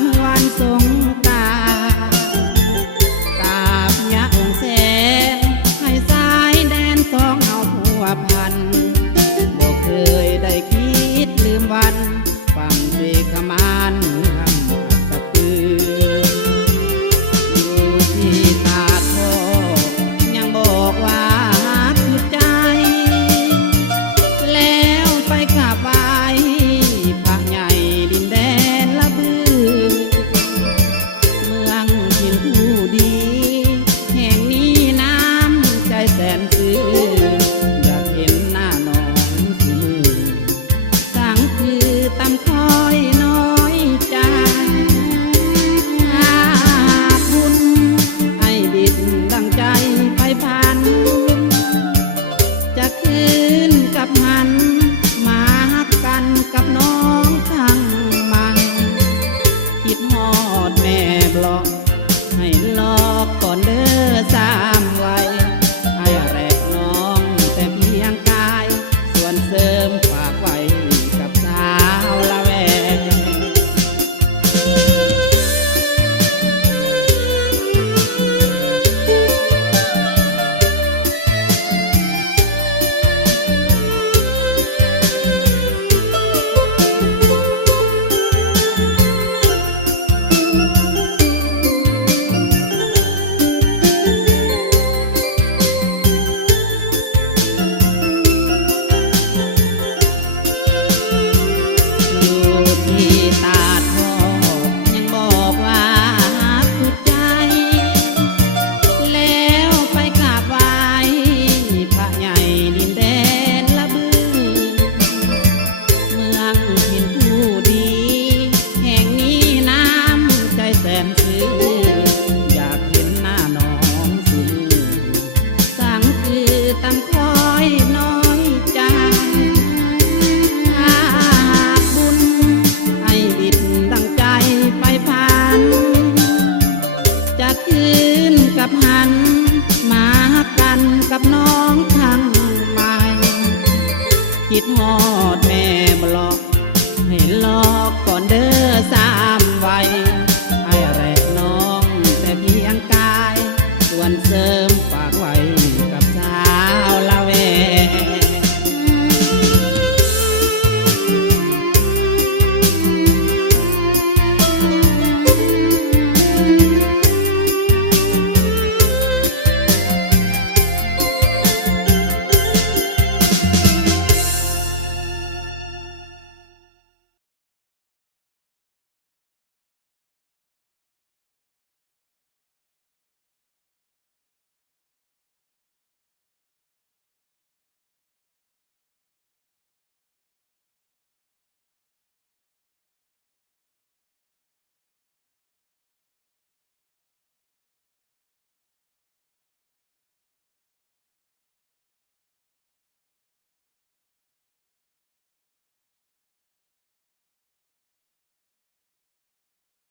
เมื่อวันสงกรานต์กราบยะองค์แสนให้สายแดนสองเอาผัวพันบ่เคยได้คิดลืมวันฟังเพลงขมานเมืองตะปืออยู่ที่ตาดพ่อยังบอกว่าคือใจแล้วไปกราบไหว้พระใหญ่ดินแดนละบือเมืองถิ่นผู้ดีแห่งนี้น้ำใจแสนซื่ออยากเห็นหน้าน้องที่มือสั่งคือตำคอยน้อยใจบุญให้ดินดังใจไปพันจะคืนกับหันมาฮักกันกับน้องทั้งมันคิดฮอดแม่บล็อก